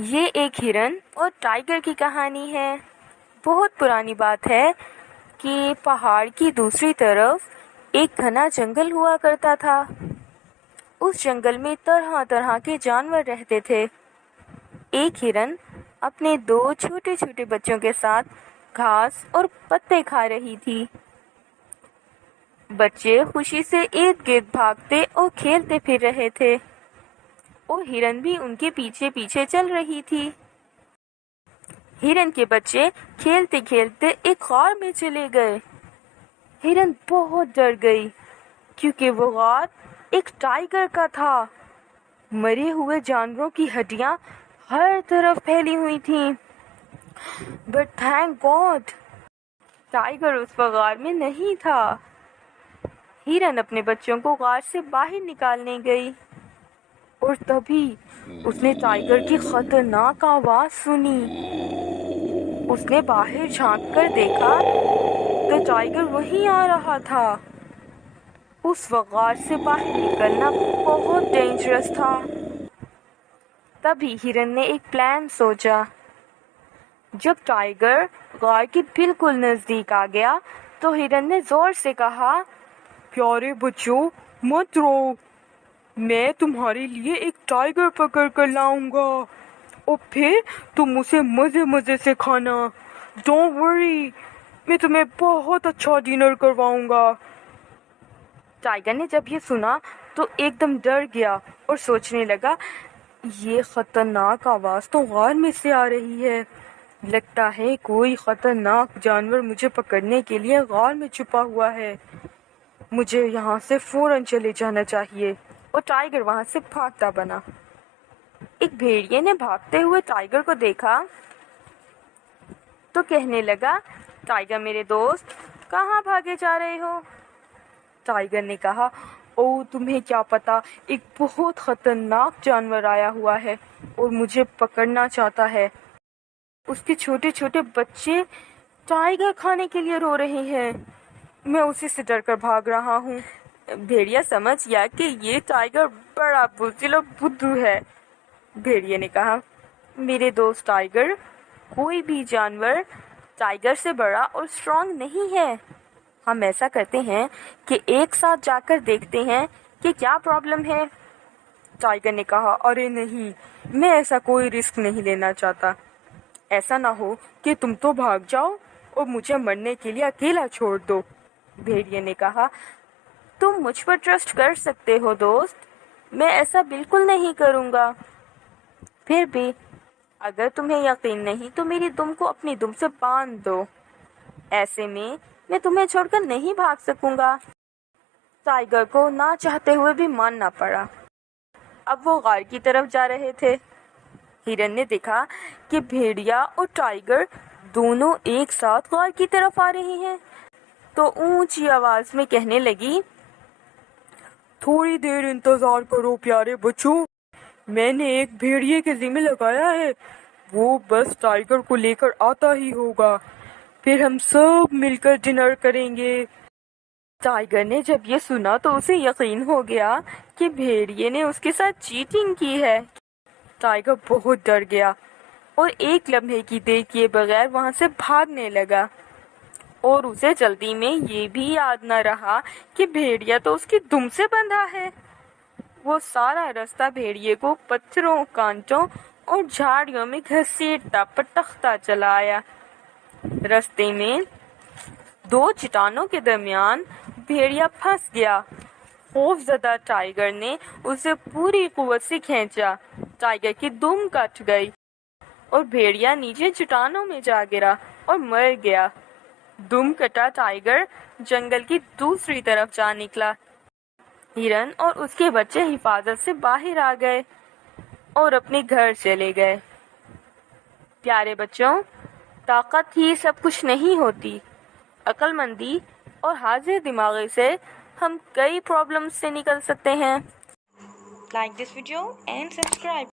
یہ ایک ہرن اور ٹائیگر کی کہانی ہے۔ بہت پرانی بات ہے کہ پہاڑ کی دوسری طرف ایک گھنا جنگل ہوا کرتا تھا۔ اس جنگل میں طرح طرح کے جانور رہتے تھے۔ ایک ہرن اپنے 2 چھوٹے چھوٹے بچوں کے ساتھ گھاس اور پتے کھا رہی تھی۔ بچے خوشی سے ارد گرد بھاگتے اور کھیلتے پھر رہے تھے اور ہرن بھی ان کے پیچھے پیچھے چل رہی تھی۔ ہرن کے بچے کھیلتے کھیلتے ایک غار میں چلے گئے۔ ہرن بہت ڈر گئی کیونکہ وہ غار ایک ٹائیگر کا تھا۔ مرے ہوئے جانوروں کی ہڈیاں ہر طرف پھیلی ہوئی تھیں۔ بٹ تھینک گاڈ ٹائیگر اس غار میں نہیں تھا۔ ہرن اپنے بچوں کو غار سے باہر نکالنے گئی اور تبھی اس نے ٹائیگر کی خطرناک آواز سنی۔ اس نے باہر جھانک کر دیکھا تو ٹائیگر وہیں آ رہا تھا۔ اس وقت غار سے باہر نکلنا بہت ڈینجرس تھا۔ تبھی ہرن نے ایک پلان سوچا۔ جب ٹائیگر غار کے بالکل نزدیک آ گیا تو ہرن نے زور سے کہا، پیارے بچوں مت رو، میں تمہارے لیے ایک ٹائیگر پکڑ کر لاؤں گا اور پھر تم اسے مزے مزے سے کھانا۔ ڈونٹ وری، میں تمہیں بہت اچھا ڈنر کرواؤں گا۔ ٹائیگر نے جب یہ سنا تو ایک دم ڈر گیا اور سوچنے لگا، یہ خطرناک آواز تو غار میں سے آ رہی ہے۔ لگتا ہے کوئی خطرناک جانور مجھے پکڑنے کے لیے غار میں چھپا ہوا ہے۔ مجھے یہاں سے فوراً چلے جانا چاہیے۔ اور ٹائیگر وہاں سے بھاگتا بنا۔ ایک بھیڑیے نے بھاگتے ہوئے ٹائیگر کو دیکھا تو کہنے لگا، ٹائیگر میرے دوست کہاں بھاگے جا رہے ہو؟ ٹائیگر نے کہا، او تمہیں کیا پتا، ایک بہت خطرناک جانور آیا ہوا ہے اور مجھے پکڑنا چاہتا ہے۔ اس کے چھوٹے چھوٹے بچے ٹائیگر کھانے کے لیے رو رہے ہیں۔ میں اسی سے ڈر کر بھاگ رہا ہوں۔ بھیڑیا سمجھ گیا کہ یہ ٹائیگر بڑا بزدل اور بدھو ہے۔ بھیڑیے نے کہا، میرے دوست ٹائیگر، کوئی بھی جانور ٹائیگر سے بڑا اور اسٹرانگ نہیں ہے۔ ہم ایسا کرتے ہیں کہ ایک ساتھ جا کر دیکھتے ہیں کہ کیا پرابلم ہے۔ ٹائیگر نے کہا، ارے نہیں، میں ایسا کوئی رسک نہیں لینا چاہتا۔ ایسا نہ ہو کہ تم تو بھاگ جاؤ اور مجھے مرنے کے لیے اکیلا چھوڑ دو۔ بھیڑیے نے کہا، تم مجھ پر ٹرسٹ کر سکتے ہو دوست، میں ایسا بالکل نہیں کروں گا۔ پھر بھی اگر تمہیں یقین نہیں تو میری دم کو اپنی دم سے باندھ دو، ایسے میں تمہیں چھوڑ کر نہیں بھاگ سکوں گا۔ ٹائیگر کو نہ چاہتے ہوئے بھی ماننا پڑا۔ اب وہ غار کی طرف جا رہے تھے۔ ہرن نے دیکھا کہ بھیڑیا اور ٹائیگر دونوں ایک ساتھ غار کی طرف آ رہے ہیں تو اونچی آواز میں کہنے لگی، تھوڑی دیر انتظار کرو پیارے بچوں، میں نے ایک بھیڑیے کے ذمہ لگایا ہے، وہ بس ٹائیگر کو لے کر آتا ہی ہوگا، پھر ہم سب مل کر ڈنر کریں گے۔ ٹائیگر نے جب یہ سنا تو اسے یقین ہو گیا کہ بھیڑیے نے اس کے ساتھ چیٹنگ کی ہے۔ ٹائیگر بہت ڈر گیا اور ایک لمحے کی دیر کیے بغیر وہاں سے بھاگنے لگا اور اسے جلدی میں یہ بھی یاد نہ رہا کہ بھیڑیا تو اس کی دم سے بندھا ہے۔ وہ سارا راستہ بھیڑیے کو پتھروں، کانٹوں اور جھاڑیوں میں گھسیٹتا پٹکتا چلا آیا۔ راستے میں 2 چٹانوں کے درمیان بھیڑیا پھنس گیا۔ خوف زدہ ٹائیگر نے اسے پوری قوت سے کھینچا۔ ٹائیگر کی دم کٹ گئی اور بھیڑیا نیچے چٹانوں میں جا گرا اور مر گیا۔ دم کٹا ٹائیگر جنگل کی دوسری طرف جا نکلا۔ ہرن اور اس کے بچے حفاظت سے باہر آ گئے اور اپنے گھر چلے گئے۔ پیارے بچوں، طاقت ہی سب کچھ نہیں ہوتی، عقل مندی اور حاضر دماغی سے ہم کئی پرابلمز سے نکل سکتے ہیں۔ Like this video and subscribe.